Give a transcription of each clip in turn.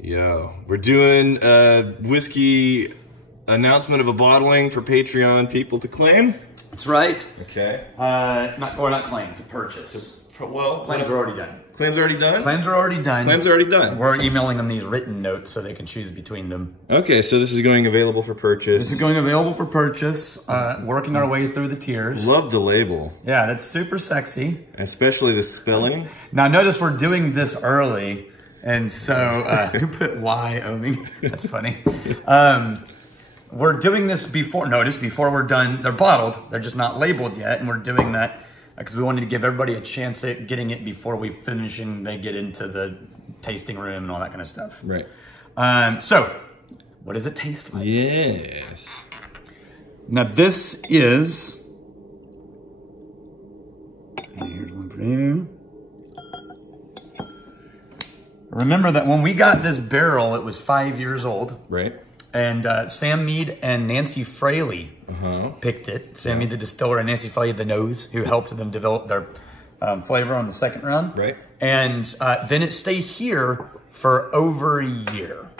Yo, we're doing a whiskey announcement of a bottling for Patreon people to claim. That's right. Okay. Not claim, to purchase. Well, Claims are already done. Claims already done? Claims are already done. Claims are already done. We're emailing them these written notes so they can choose between them. Okay, so this is going available for purchase. This is going available for purchase. Working our way through the tiers. Love the label. Yeah, that's super sexy. Especially the spelling. Now notice we're doing this early. And so, who put Wyoming? That's funny. We're doing this before we're done. They're bottled. They're just not labeled yet. And we're doing that because we wanted to give everybody a chance at getting it before we finish and they get into the tasting room and all that kind of stuff. Right. So, what does it taste like? Yes. Now this is, here's one for you. Remember that when we got this barrel, it was 5 years old. Right. And Sam Mead and Nancy Fraley picked it. Sam Mead, the distiller, and Nancy Fraley, the nose, who helped them develop their flavor on the second round. Right. And then it stayed here for over a year.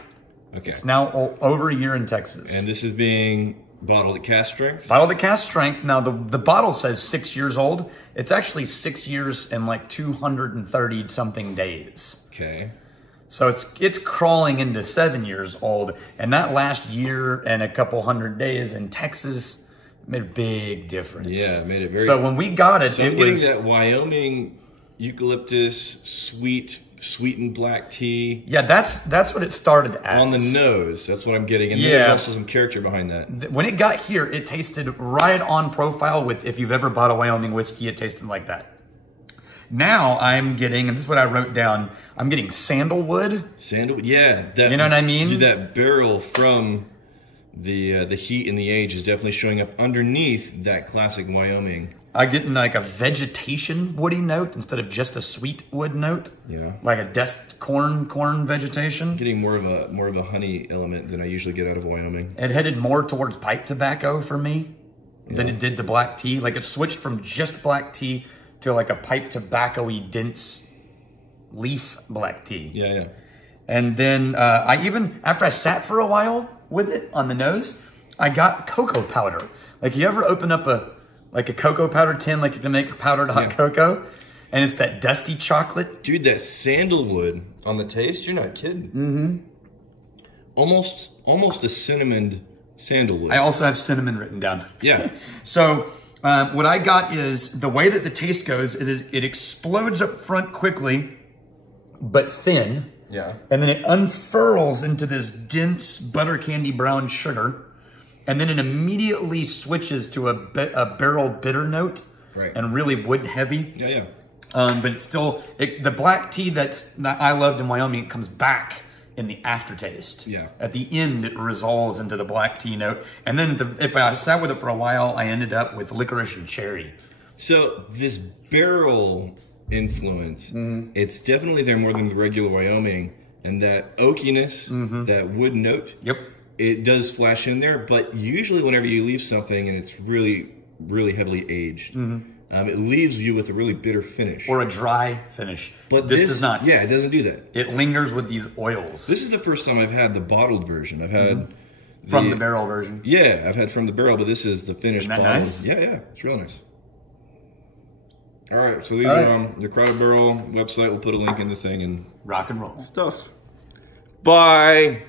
Okay. It's now over a year in Texas. And this is being bottled at cask strength? Bottled at cask strength. Now, the bottle says 6 years old. It's actually 6 years and like 230 something days. Okay. So it's crawling into 7 years old. And that last year and a couple hundred days in Texas made a big difference. Yeah, it made it very... So when we got it, so I'm getting that Wyoming eucalyptus sweetened black tea. Yeah, that's what it started as. On the nose, that's what I'm getting. And there's also some character behind that. When it got here, it tasted right on profile with, if you've ever bought a Wyoming whiskey, it tasted like that. Now I'm getting, and this is what I wrote down, I'm getting sandalwood. Sandalwood, yeah. That, you know what I mean? Dude, that barrel from the heat and the age is definitely showing up underneath that classic Wyoming. I'm getting like a vegetation woody note instead of just a sweet wood note. Yeah. Like a dest corn vegetation. Getting more of a honey element than I usually get out of Wyoming. It headed more towards pipe tobacco for me than it did the black tea. Like it switched from just black tea to like a pipe tobacco-y dense leaf black tea. Yeah, yeah. And then after I sat for a while with it on the nose, I got cocoa powder. Like you ever open up a cocoa powder tin, like you can make powdered hot cocoa, and it's that dusty chocolate. Dude, that sandalwood on the taste, you're not kidding. Mm-hmm. Almost a cinnamon sandalwood. I also have cinnamon written down. Yeah. So what I got is, the way that the taste goes is it explodes up front quickly, but thin. Yeah. And then it unfurls into this dense butter candy brown sugar. And then it immediately switches to a barrel bitter note. Right. And really wood heavy. Yeah, yeah. But it's still, the black tea that I loved in Wyoming, it comes back in the aftertaste. Yeah. At the end, it resolves into the black tea note. And then if I sat with it for a while, I ended up with licorice and cherry. So this barrel influence, it's definitely there more than the regular Wyoming. And that oakiness, that wood note, it does flash in there. But usually whenever you leave something and it's really, really heavily aged, it leaves you with a really bitter finish. Or a dry finish. But this does not. Yeah, it doesn't do that. It lingers with these oils. This is the first time I've had the bottled version. I've had... From the barrel version. Yeah, I've had from the barrel, but this is the finished bottle. Nice? Yeah, yeah, it's real nice. All right, so these are the Crowded Barrel website. We'll put a link in the thing and rock and roll stuff. Bye.